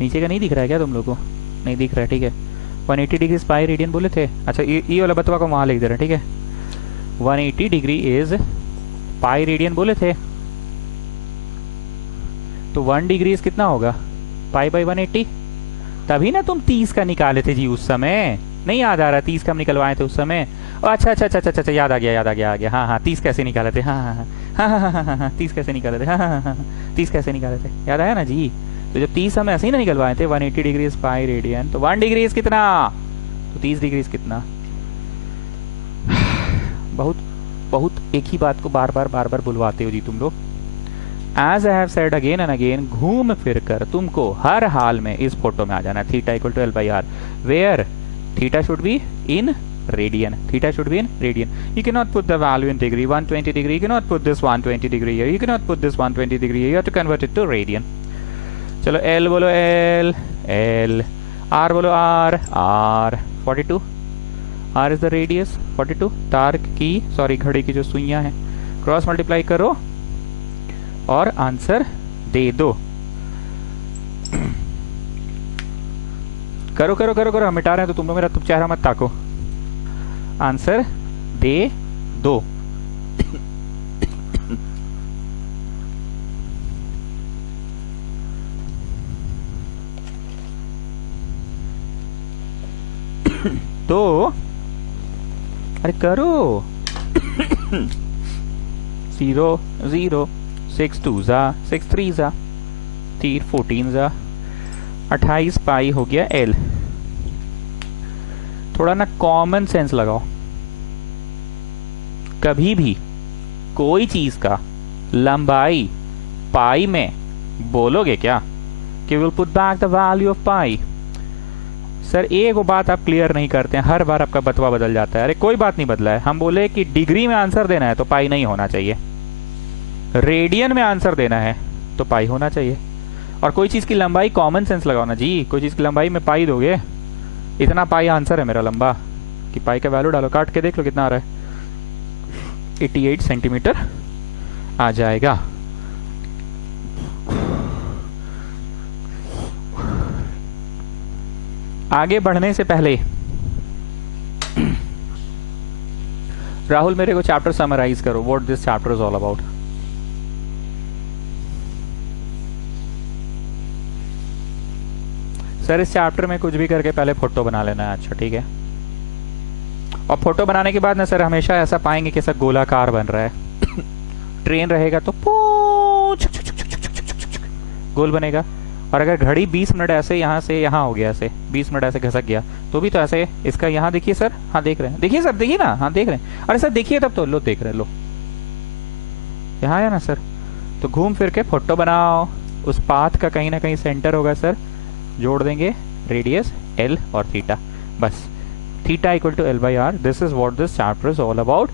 नीचे का नहीं दिख रहा है क्या तुम लोगों को? नहीं दिख रहा है, ठीक है। 180 डिग्री पाई रेडियन बोले थे। अच्छा ये वाला बतवा को वहाँ लिख दे रहा है, ठीक है। 180 डिग्री इज पाई रेडियन बोले थे, तो 1 डिग्री इज कितना होगा? Pi by 180। तभी ना तुम 30 का निकाले थे जी उस समय, नहीं याद आ रहा? 30 का हम निकलवाए थे उस समय। अच्छा अच्छा अच्छा अच्छा, याद आ गया। हाँ हाँ 30 कैसे निकाले थे? हाँ हाँ हाँ हाँ हाँ हाँ हाँ 30 कैसे निकाले थे? हाँ हाँ हाँ 30 कैसे निकाले थे? याद आया ना जी? तो जब 30 हम ऐसे ही ना निकलवाए थे, 180 डिग्री पाई रेडियन, तो 1 डिग्री कितना? तो 30 डिग्री कितना? बहुत बहुत एक ही बात को बार बार बुलवाते हो जी तुम लोग। As I have said again and again, घूम फिर कर तुमको हर हाल में इस फोटो में आ जाना। Theta equal to L/R, where theta should be in radian. Theta should be in radian. You cannot put the value in degree, 120 degree. You cannot put this 120 degree here. You cannot put this 120 degree here. You have to convert it to radian. चलो L बोलो L, L, R बोलो R, R, 42. R is the radius, 42. तार की घड़ी की जो सुइयां हैं, cross multiply करो और आंसर दे दो। करो हम मिटा रहे हैं तो तुम लोग मेरा चेहरा मत ताको। आंसर दे दो। तो अरे करो। 0 0 6 2 जा 6 3 जा 3 14 जा 28 पाई हो गया L। थोड़ा ना कॉमन सेंस लगाओ। कभी भी कोई चीज का लंबाई पाई में बोलोगे क्या कि will put back the value of pi? Sir एक बात आप क्लियर नहीं करते हैं, हर बार आपका बतवा बदल जाता है। अरे कोई बात नहीं बदला है, हम बोले कि डिग्री में आंसर देना है तो पाई नहीं होना चाहिए, रेडियन में आंसर देना है तो पाई होना चाहिए। और कोई चीज की लंबाई कॉमन सेंस लगाओ ना जी। कोई चीज की लंबाई में पाई दोगे, इतना पाई आंसर है मेरा लंबा, कि पाई का वैल्यू डालो, काट के देख लो कितना आ रहा है, 88 सेंटीमीटर आ जाएगा। आगे बढ़ने से पहले राहुल मेरे को चैप्टर समराइज करो, what this chapter is all about. Sir इस चैप्टर में कुछ भी करके पहले फोटो बना लेना है। अच्छा ठीक है। और फोटो बनाने के बाद ना सर हमेशा ऐसा पाएंगे कि सर गोलाकार बन रहा है। ट्रेन रहेगा तो गोल बनेगा, और अगर घड़ी 20 मिनट ऐसे यहाँ से यहाँ हो गया, ऐसे 20 मिनट ऐसे घसक गया तो भी तो ऐसे इसका यहाँ देखिए सर, हाँ देख रहे हैं, देखिए सर, देखिए ना, हाँ देख रहे हैं, अरे सर देखिए तब तो, लो देख रहे हैं, लो यहाँ है ना सर। तो घूम फिर के फोटो बनाओ, उस पाथ का कहीं ना कहीं सेंटर होगा सर, जोड़ देंगे रेडियस L और थीटा, बस theta equal to L/R। This is what this chapter is all about,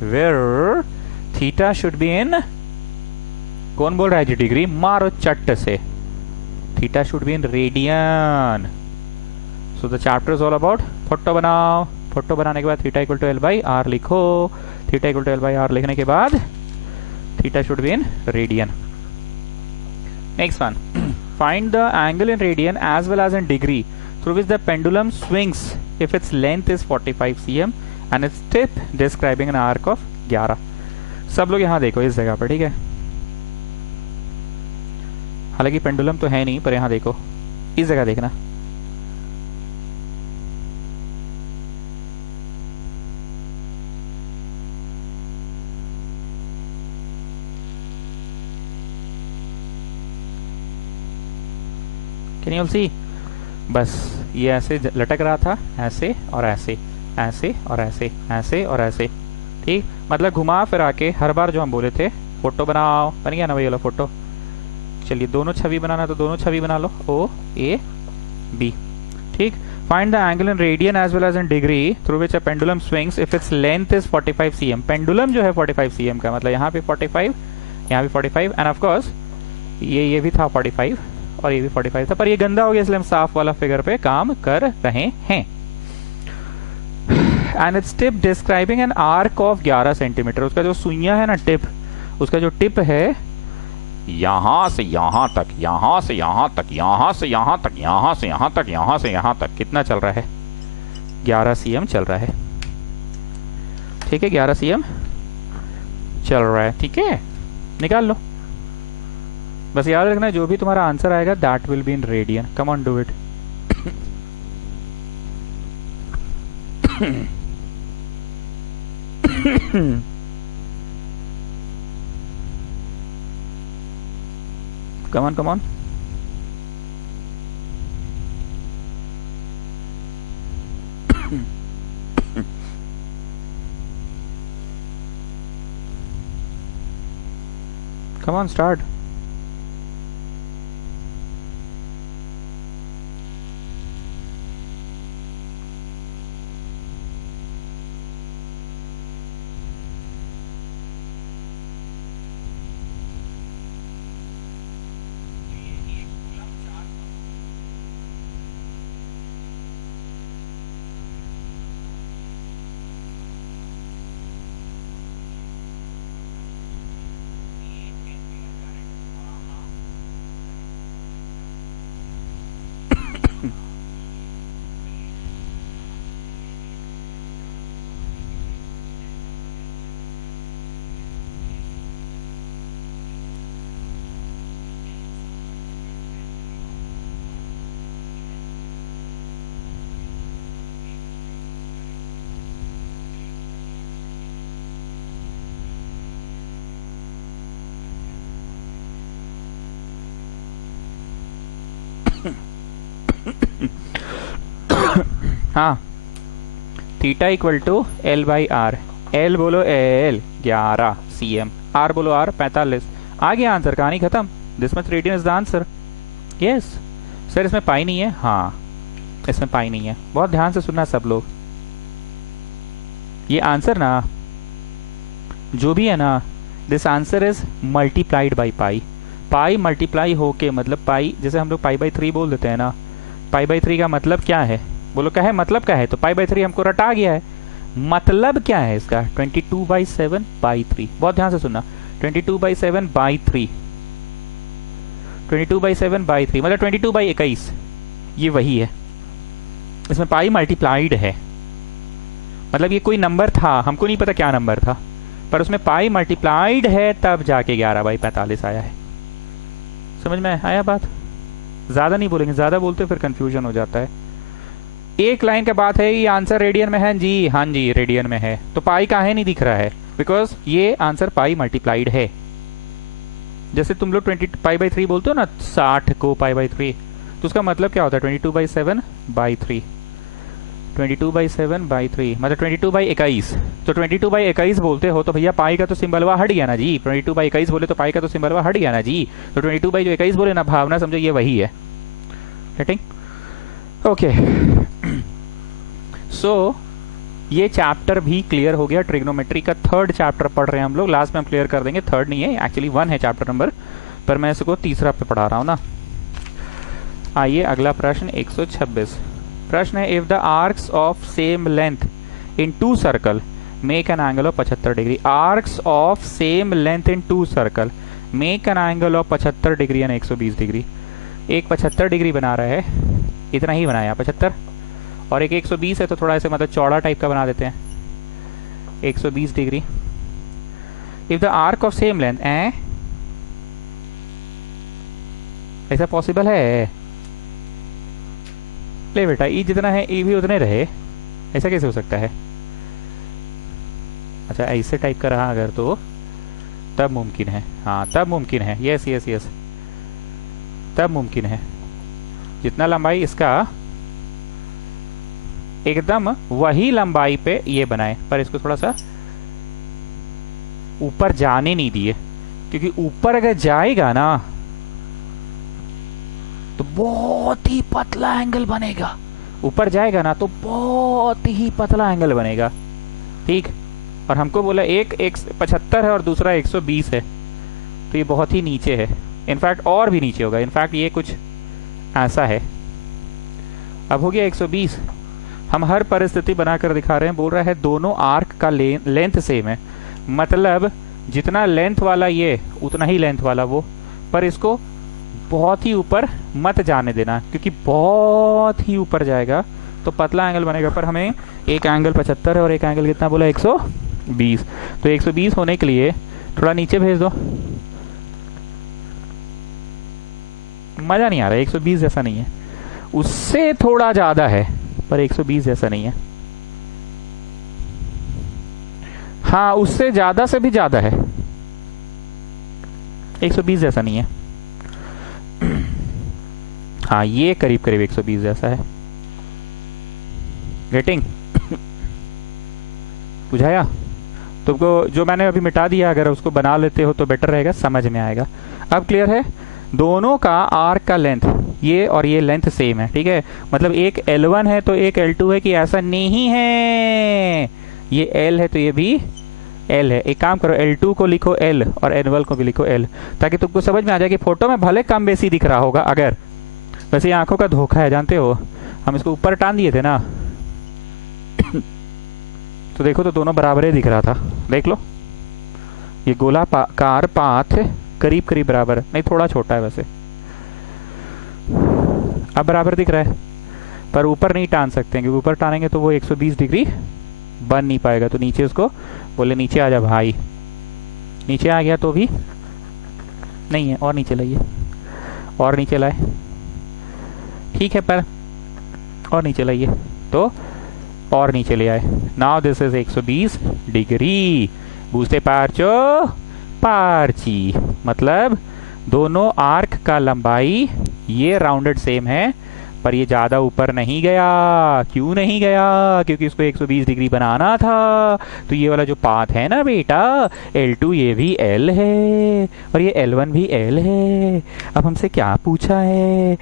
where theta should be in, कौन बोल रहा है जी डिग्री? मारो चट्ट से, theta should be in radian. So the chapter is all about photo बनाओ। फोटो बनाने के बाद थीटा इक्वल टू L/R लिखो, थीटा इक्वल टू L/R लिखने के बाद theta should be in radian. Next one, find the angle in radian as well as in degree through which the pendulum swings if its length is 45 cm and its tip describing an arc of 11। सब लोग यहाँ देखो इस जगह पर, ठीक है। हालांकि पेंडुलम तो है नहीं, पर यहाँ देखो, इस जगह देखना। Can you see? बस ये ऐसे लटक रहा था, ऐसे और ऐसे, ऐसे और ऐसे, ऐसे और ऐसे, ठीक। मतलब घुमा फिरा के हर बार जो हम बोले थे फोटो बनाओ, बन गया ना वही वाला फोटो। चलिए दोनों छवि बनाना तो दोनों छवि बना लो, OAB, ठीक। Find the angle in radian as well as in degree through which a pendulum swings if its length is 45 cm। Pendulum जो है 45 cm का, मतलब यहाँ पे 45, यहाँ भी 45, एंड ऑफ कोर्स ये भी था 45 और ये भी 45 था, पर ये गंदा हो गया इसलिए हम साफ वाला फिगर पे काम कर रहे हैं। And its tip describing an arc of 11 centimetre. उसका जो सुइया है ना टिप, उसका जो टिप है यहां से यहां तक, यहां से यहां तक, यहां से यहां तक, यहां से यहां तक, यहां से यहां तक कितना चल रहा है? 11 cm चल रहा है। ठीक है, 11 cm चल रहा है। ठीक है, निकाल लो। बस याद रखना जो भी तुम्हारा आंसर आएगा that will be in radian. Come on, do it. come on, come on. Come on, start. हाँ, theta equal to L by R. L बोलो एल 11 cm, आर बोलो आर 45। आ गया आंसर, कहानी खत्म। This much radian is the answer. Yes sir, इसमें pi नहीं है। हाँ, इसमें पाई नहीं है। बहुत ध्यान से सुनना सब लोग। ये आंसर ना जो भी है ना, this answer is multiplied by pi. Pi multiply होके, मतलब पाई, जैसे हम लोग पाई बाई 3 बोल देते हैं ना, पाई बाई 3 का मतलब क्या है? बोलो क्या है मतलब? क्या है? तो पाई बाई 3 हमको रटा गया है। मतलब क्या है इसका? 22/7/3। बहुत ध्यान से सुनना, 22/7/3, 22/7/3 मतलब 22/21। ये वही है, इसमें पाई मल्टीप्लाइड है। मतलब ये कोई नंबर था, हमको नहीं पता क्या नंबर था, पर उसमें पाई मल्टीप्लाइड है, तब जाके 11/45 आया है। समझ में आया बात? ज्यादा नहीं बोलेंगे, ज्यादा बोलते फिर कंफ्यूजन हो जाता है। एक लाइन का बात है, ये आंसर रेडियन में है जी। हाँ जी, रेडियन में है। तो पाई काहे नहीं दिख रहा है? बिकॉज ये आंसर पाई मल्टीप्लाइड है। जैसे तुम लोग 20π/3 बोलते हो ना, 60 को π/3, तो उसका मतलब क्या होता है? 22/7/3, 22/7/3 मतलब 22/21। तो 22/21 बोलते हो तो भैया पाई का तो सिंबलवा हट गया ना जी। 22/21 बोले तो पाई का तो सिंबलवा हट गया ना जी। तो 22/21 बोले ना, भावना समझो ये वही है। गेटिंग? ओके, सो ये चैप्टर भी क्लियर हो गया। ट्रिग्नोमेट्री का 3rd चैप्टर पढ़ रहे हैं हम लोग। लास्ट में हम क्लियर कर देंगे। 3rd नहीं है, एक्चुअली 1 है चैप्टर नंबर, पर मैं इसको 3रा पे पढ़ा रहा हूँ ना। आइए अगला प्रश्न 126। प्रश्न है, if the arcs of same length in 2 circle make an angle of 75 degree. Arcs of same length in 2 circle make an angle of 75 degree and 120 degree. एक 75 डिग्री बना रहा है, इतना ही बनाया 75, और एक 120 है, तो थोड़ा ऐसे मतलब चौड़ा टाइप का बना देते हैं, 120 degree. If the arc of same length, ऐसा पॉसिबल है? ले बेटा, ई जितना है ई भी उतने रहे, ऐसा कैसे हो सकता है? अच्छा, ऐसे टाइप का रहा अगर तो तब मुमकिन है। हाँ, तब मुमकिन है। यस यस यस, तब मुमकिन है। जितना लंबाई इसका, एकदम वही लंबाई पे ये बनाए, पर इसको थोड़ा सा ऊपर जाने नहीं दिए, क्योंकि ऊपर अगर जाएगा ना तो बहुत ही पतला एंगल बनेगा। ऊपर जाएगा ना तो बहुत ही पतला एंगल बनेगा। ठीक, और हमको बोला एक 75 है और दूसरा 120 है, तो ये बहुत ही नीचे है। इनफैक्ट और भी नीचे होगा। इनफैक्ट ये कुछ ऐसा है। अब हो गया 120। हम हर परिस्थिति बनाकर दिखा रहे हैं। बोल रहा है दोनों आर्क का लेंथ सेम है, मतलब जितना लेंथ वाला ये उतना ही लेंथ वाला वो, पर इसको बहुत ही ऊपर मत जाने देना, क्योंकि बहुत ही ऊपर जाएगा तो पतला एंगल बनेगा। पर हमें एक एंगल 75 है और एक एंगल कितना बोला, 120। तो 120 होने के लिए थोड़ा नीचे भेज दो। मजा नहीं आ रहा, 120 जैसा नहीं है, उससे थोड़ा ज्यादा है पर 120 जैसा नहीं है। हाँ, उससे ज्यादा से भी ज्यादा है, 120 जैसा नहीं है। हाँ, ये करीब करीब 120 जैसा है। गेटिंग? बुझाया तुमको? जो मैंने अभी मिटा दिया, अगर उसको बना लेते हो तो बेटर रहेगा, समझ में आएगा। अब क्लियर है? दोनों का आर्क का लेंथ, ये और ये लेंथ सेम है, ठीक है। मतलब एक L1 है तो एक L2 है, कि ऐसा नहीं है। ये L है तो ये भी L है। एक काम करो, L2 को लिखो L और L1 को भी लिखो L, ताकि तुमको समझ में आ जाए कि फोटो में भले कम बेसी दिख रहा होगा। अगर वैसे ये आंखों का धोखा है, जानते हो, हम इसको ऊपर टान दिए थे ना तो देखो, तो दोनों बराबर ही दिख रहा था। देख लो, ये गोलाकार पाथ करीब करीब बराबर है, नहीं थोड़ा छोटा है वैसे, अब बराबर दिख रहा है। पर ऊपर नहीं टान सकते हैं, क्योंकि ऊपर टानेंगे तो वो 120 डिग्री बन नहीं पाएगा। तो नीचे उसको बोले, नीचे आ जा भाई। नीचे आ गया तो भी नहीं है, और नीचे लाइए, और नीचे लाए, ठीक है, पर और नीचे लाइए, तो और नीचे ले आए। Now this is 120 degree. बूझते पारचो पारची, मतलब दोनों आर्क का लंबाई ये राउंडेड सेम है, पर ये ज्यादा ऊपर नहीं गया। क्यों नहीं गया? क्योंकि इसको 120 डिग्री बनाना था। तो ये वाला जो पाथ है ना बेटा, L2 ये भी L है और ये L1 भी L है। अब हमसे क्या पूछा है?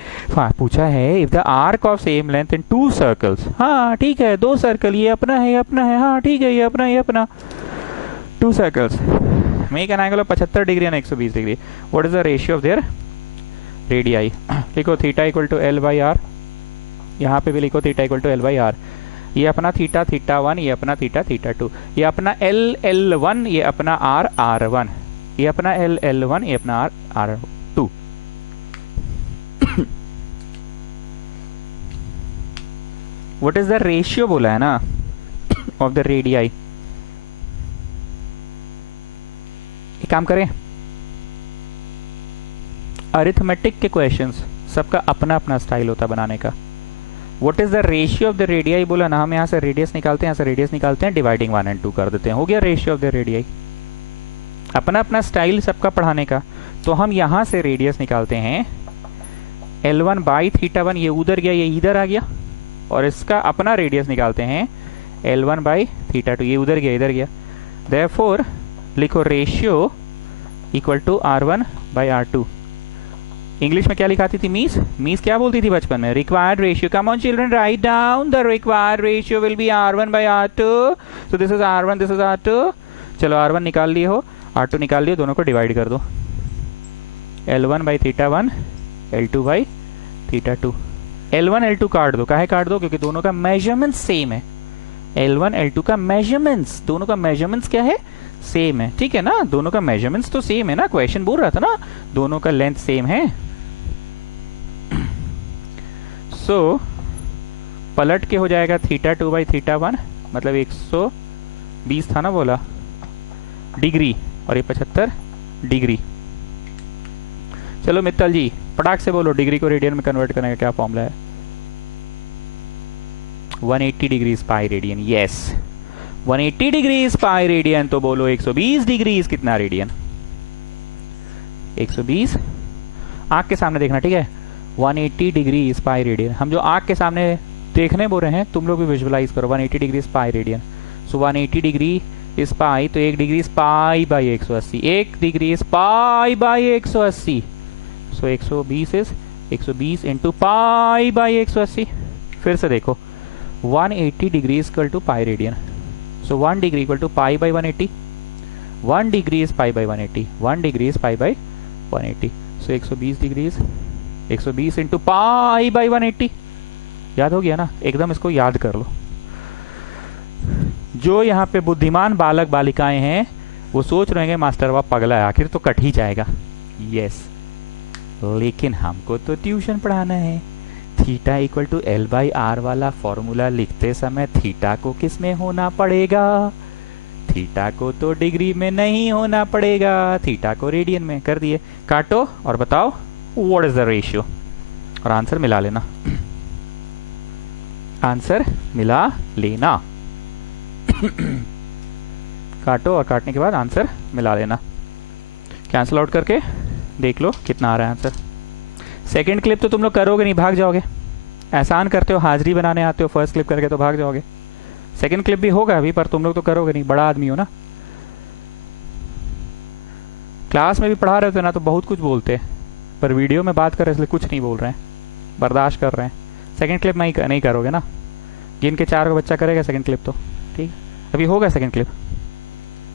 पूछा है if the arc of same length in 2 circles. हाँ ठीक है, 2 सर्कल, ये अपना है, ये अपना है। हाँ ठीक है, ये अपना, ये अपना, 2 circles make an angle of 75 degree and 120 degree. What is the ratio of their radii? लिखो theta equal to L by r. यहाँ पे भी लिखो theta equal to L by r. ये अपना थीटा θ1, ये अपना थीटा θ2, ये अपना L1, ये अपना R1, ये अपना L1, ये अपना R2। What is the ratio बोला है ना ऑफ द रेडियाई। एक काम करें, अरिथमेटिक के क्वेश्चंस सबका अपना अपना स्टाइल होता है बनाने का। What is the ratio of the radii बोला ना, हम यहाँ से रेडियस निकालते हैं, यहाँ से रेडियस निकालते हैं, डिवाइडिंग 1 and 2 कर देते हैं, हो गया रेशियो ऑफ द रेडियाई। अपना अपना स्टाइल सबका पढ़ाने का। तो हम यहाँ से रेडियस निकालते हैं, L1 बाई θ1, ये उधर गया, ये इधर आ गया, और इसका अपना रेडियस निकालते हैं L1 बाई θ2, ये उधर गया, इधर गया। देयरफॉर लिखो ratio equal to R1 by R2। English में क्या लिखाती थी मीस? मीस क्या बोलती थी बचपन में? Required ratio. Come on children, write down the required ratio will be R1 by R2। So this is R1, this is R2। चलो R1 निकाल लिए हो, R2 निकाल लिए, दोनों को डिवाइड कर दो। L1 by θ1, L2 by θ2। L1 L2 काट दो, काहे काट दो? क्योंकि दोनों का मेजरमेंट सेम है। L1 L2 का मेजरमेंट्स, दोनों का मेजरमेंट्स क्या है? सेम है, ठीक है ना, दोनों का मेजरमेंट्स तो सेम है ना, क्वेश्चन बोल रहा था ना दोनों का लेंथ सेम है। सो पलट के हो जाएगा θ2 बाई θ1, मतलब 120 था ना बोला डिग्री, और ये 75 डिग्री। चलो मित्तल जी पटाख से बोलो, डिग्री को रेडियन में कन्वर्ट करने का क्या फॉर्मूला है? 180 degree pi radian. Yes, 180 degree pi radian. तो बोलो 120 डिग्री कितना रेडियन? 120। आंख के सामने देखना, ठीक है? 180 डिग्री पाई रेडियन। हम जो आंख के सामने देखने बोल रहे हैं, तुम लोग भी विजुअलाइज करो। 180 degree pi radian. So 180 degree is pi, तो 1 degree pi by 180, 1 degree pi by 180। So 120 is 120 into pi by 180। फिर से देखो, 180 degree equal to pi radian. So 1 degree equal to pi by 180, 1 degree is pi by 180, 1 degree is pi by 180। So 120 degree 120 into pi by 180। याद हो गया ना? एकदम इसको याद कर लो। जो यहाँ पे बुद्धिमान बालक बालिकाएं हैं वो सोच रहे हैं मास्टर वाह पगला है, आखिर तो कट ही जाएगा। यस, लेकिन हमको तो ट्यूशन पढ़ाना है। Theta equal to L by R वाला फॉर्मूला लिखते समय थीटा को किस में होना पड़ेगा? थीटा को तो डिग्री में नहीं होना पड़ेगा, थीटा को रेडियन में। कर दिए, काटो और बताओ व्हाट इज द रेशियो, और आंसर मिला लेना। आंसर मिला लेना। काटो और काटने के बाद आंसर मिला लेना। कैंसिल आउट करके देख लो कितना आ रहा है आंसर। सेकंड क्लिप तो तुम लोग करोगे नहीं, भाग जाओगे। एहसान करते हो, हाजिरी बनाने आते हो, फर्स्ट क्लिप करके तो भाग जाओगे। सेकंड क्लिप भी होगा अभी, पर तुम लोग तो करोगे नहीं, बड़ा आदमी हो ना। क्लास में भी पढ़ा रहे थे ना तो बहुत कुछ बोलते हैं, पर वीडियो में बात कर रहे इसलिए कुछ नहीं बोल रहे हैं, बर्दाश्त कर रहे हैं। सेकंड क्लिप नहीं करोगे ना, गिन के 4 का बच्चा करेगा सेकंड क्लिप तो ठीक। अभी होगा सेकंड क्लिप।